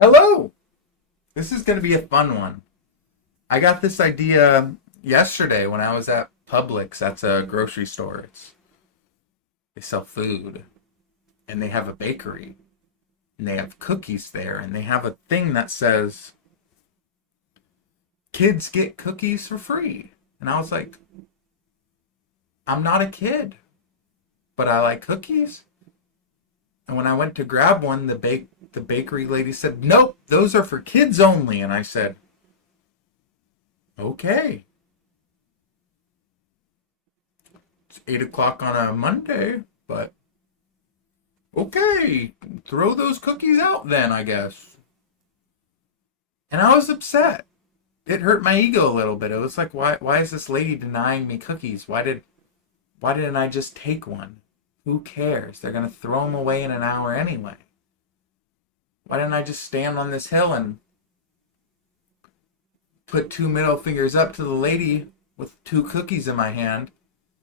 Hello! This is going to be a fun one. I got this idea yesterday when I was at Publix. That's a grocery store. They sell food and they have a bakery and they have cookies there and they have a thing that says kids get cookies for free. And I was like, I'm not a kid, but I like cookies. And when I went to grab one, the bakery lady said, "Nope, those are for kids only." And I said, "Okay." It's 8 o'clock on a Monday, but okay, throw those cookies out then, I guess. And I was upset. It hurt my ego a little bit. It was like, why is this lady denying me cookies? Why didn't I just take one? Who cares? They're gonna throw them away in an hour anyway. Why didn't I just stand on this hill and put two middle fingers up to the lady with two cookies in my hand?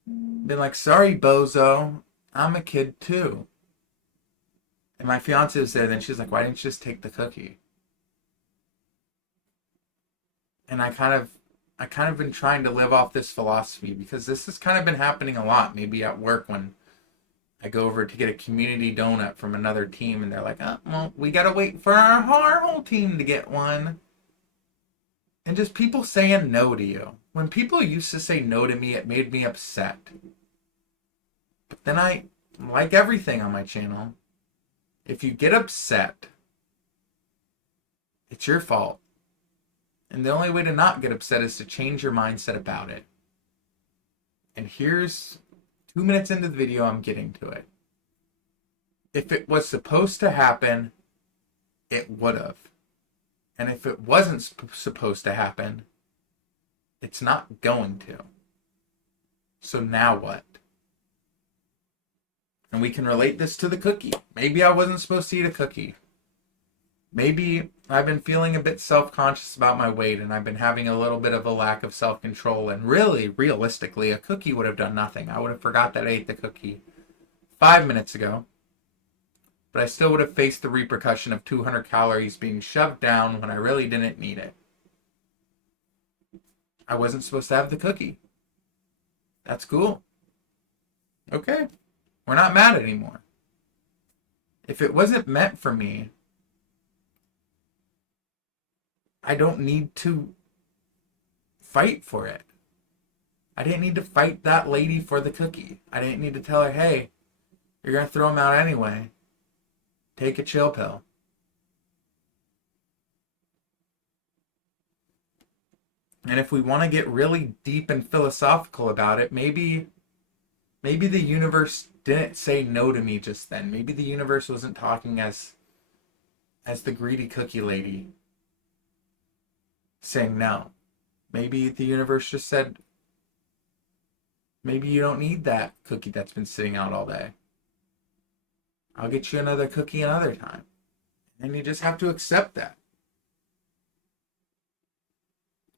Been like, "Sorry, bozo, I'm a kid too." And my fiance was there, then she's like, "Why didn't you just take the cookie?" And I kind of been trying to live off this philosophy because this has kind of been happening a lot. Maybe at work when I go over to get a community donut from another team, and they're like, "Oh, well, we gotta wait for our whole team to get one." And just people saying no to you. When people used to say no to me, it made me upset. But then like everything on my channel, if you get upset, it's your fault. And the only way to not get upset is to change your mindset about it. And here's 2 minutes into the video, I'm getting to it. If it was supposed to happen, it would have. And if it wasn't supposed to happen, it's not going to. So now what? And we can relate this to the cookie. Maybe I wasn't supposed to eat a cookie. Maybe I've been feeling a bit self-conscious about my weight and I've been having a little bit of a lack of self-control. And really, realistically, a cookie would have done nothing. I would have forgot that I ate the cookie 5 minutes ago. But I still would have faced the repercussion of 200 calories being shoved down when I really didn't need it. I wasn't supposed to have the cookie. That's cool. Okay. We're not mad anymore. If it wasn't meant for me, I don't need to fight for it. I didn't need to fight that lady for the cookie. I didn't need to tell her, "Hey, you're going to throw them out anyway. Take a chill pill." And if we want to get really deep and philosophical about it, maybe the universe didn't say no to me just then. Maybe the universe wasn't talking as the greedy cookie lady saying no. Maybe the universe just said, "Maybe you don't need that cookie that's been sitting out all day. I'll get you another cookie another time." And you just have to accept that.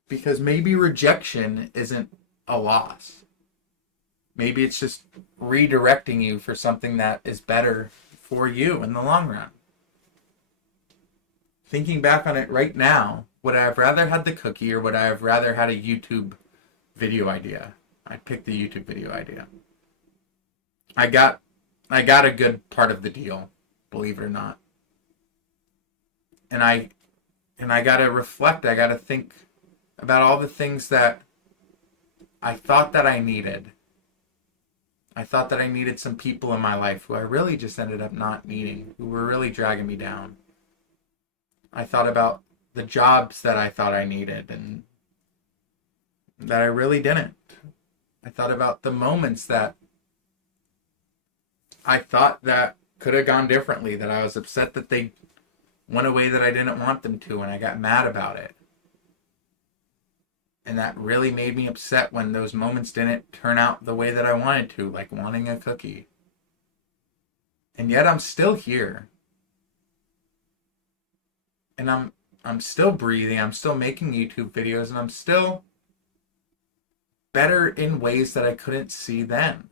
Because maybe rejection isn't a loss. Maybe it's just redirecting you for something that is better for you in the long run. Thinking back on it right now, would I have rather had the cookie or would I have rather had a YouTube video idea? I'd pick the YouTube video idea. I got a good part of the deal, believe it or not. And I gotta reflect, I gotta think about all the things that I thought that I needed. I thought that I needed some people in my life who I really just ended up not needing, who were really dragging me down. I thought about the jobs that I thought I needed and that I really didn't. I thought about the moments that I thought that could have gone differently, that I was upset that they went away that I didn't want them to, and I got mad about it. And that really made me upset when those moments didn't turn out the way that I wanted to, like wanting a cookie. And yet I'm still here. And I'm still breathing, I'm still making YouTube videos, and I'm still better in ways that I couldn't see then.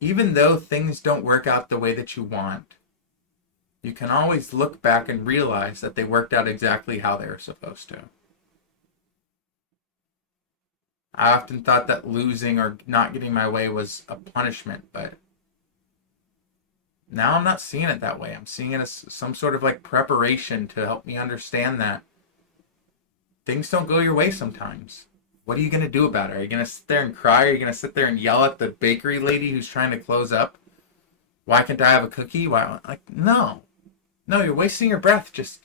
Even though things don't work out the way that you want, you can always look back and realize that they worked out exactly how they were supposed to. I often thought that losing or not getting my way was a punishment, but now I'm not seeing it that way. I'm seeing it as some sort of like preparation to help me understand that things don't go your way sometimes. What are you going to do about it? Are you going to sit there and cry? Are you going to sit there and yell at the bakery lady who's trying to close up? Why can't I have a cookie? Why? Like, no. No, you're wasting your breath. Just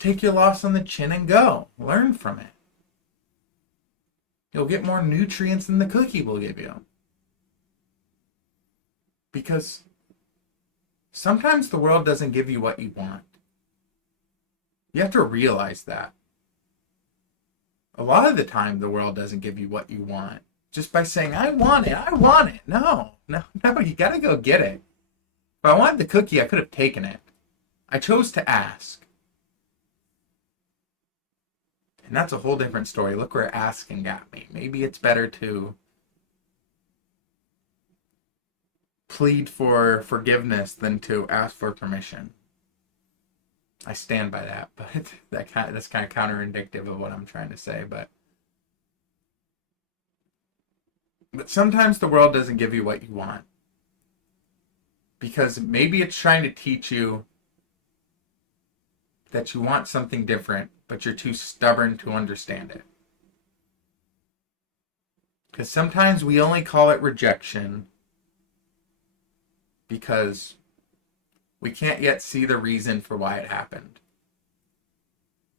take your loss on the chin and go. Learn from it. You'll get more nutrients than the cookie will give you. Because sometimes the world doesn't give you what you want. You have to realize that. A lot of the time, the world doesn't give you what you want. Just by saying, I want it, I want it. No, you gotta go get it. If I wanted the cookie, I could have taken it. I chose to ask. And that's a whole different story. Look where asking got me. Maybe it's better to plead for forgiveness than to ask for permission. I stand by that, but that's kind of counterintuitive of what I'm trying to say. But sometimes the world doesn't give you what you want. Because maybe it's trying to teach you that you want something different, but you're too stubborn to understand it. Because sometimes we only call it rejection because we can't yet see the reason for why it happened.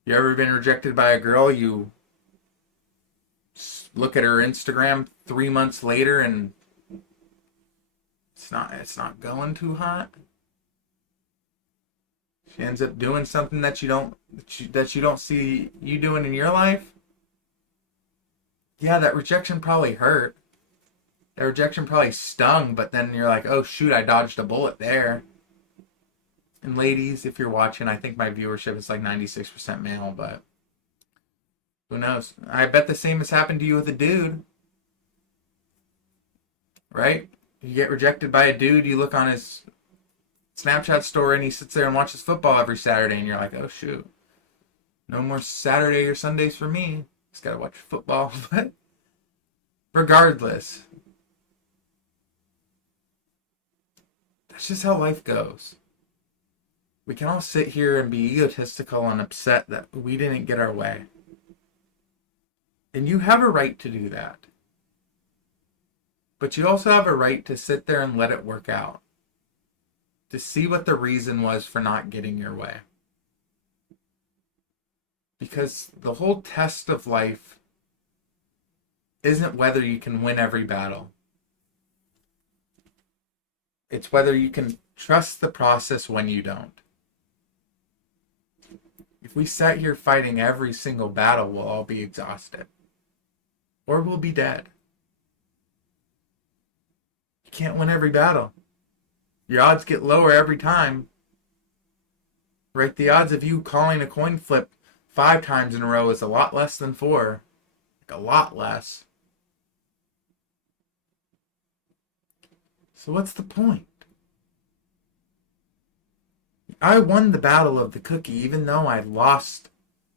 You ever been rejected by a girl? You look at her Instagram 3 months later and it's not going too hot. She ends up doing something that you don't see you doing in your life. Yeah, that rejection probably hurt. That rejection probably stung, but then you're like, oh shoot, I dodged a bullet there. And ladies, if you're watching, I think my viewership is like 96% male, but who knows? I bet the same has happened to you with a dude. Right? You get rejected by a dude, you look on his Snapchat story and he sits there and watches football every Saturday and you're like, oh shoot. No more Saturday or Sundays for me. Just gotta watch football. But regardless, that's just how life goes. We can all sit here and be egotistical and upset that we didn't get our way. And you have a right to do that. But you also have a right to sit there and let it work out. To see what the reason was for not getting your way. Because the whole test of life isn't whether you can win every battle. It's whether you can trust the process when you don't. If we sat here fighting every single battle, we'll all be exhausted. Or we'll be dead. You can't win every battle. Your odds get lower every time. Right? The odds of you calling a coin flip 5 times in a row is a lot less than 4. Like a lot less. So what's the point? I won the battle of the cookie even though I lost.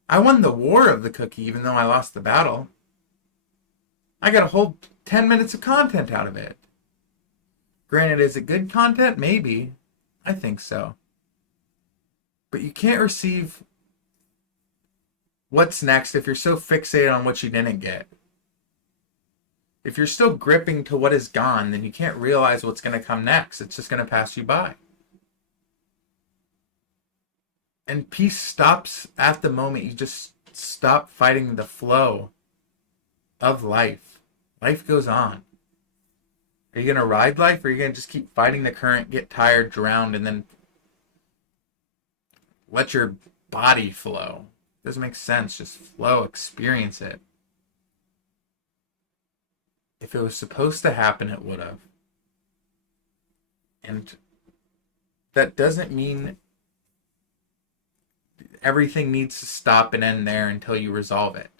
I won the war of the cookie even though I lost the battle. I got a whole 10 minutes of content out of it. Granted, is it good content? Maybe. I think so. But you can't receive what's next if you're so fixated on what you didn't get. If you're still gripping to what is gone, then you can't realize what's going to come next. It's just going to pass you by. And peace stops at the moment you just stop fighting the flow of life. Life goes on. Are you going to ride life, or are you going to just keep fighting the current, get tired, drowned, and then let your body flow? It doesn't make sense. Just flow, experience it. If it was supposed to happen, it would have. And that doesn't mean everything needs to stop and end there until you resolve it.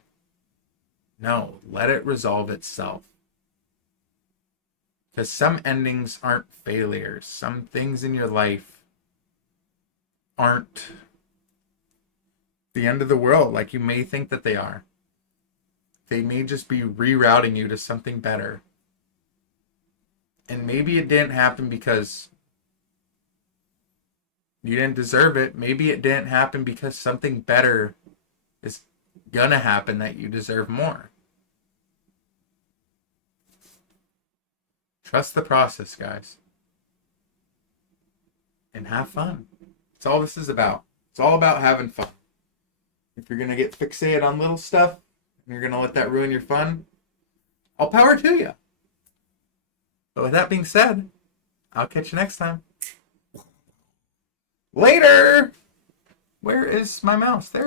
No, let it resolve itself. Because some endings aren't failures. Some things in your life aren't the end of the world like you may think that they are. They may just be rerouting you to something better. And maybe it didn't happen because you didn't deserve it. Maybe it didn't happen because something better is gonna happen that you deserve more. Trust the process, guys. And have fun. That's all this is about. It's all about having fun. If you're gonna get fixated on little stuff and you're gonna let that ruin your fun, all power to you. But with that being said, I'll catch you next time. Later! Where is my mouse? There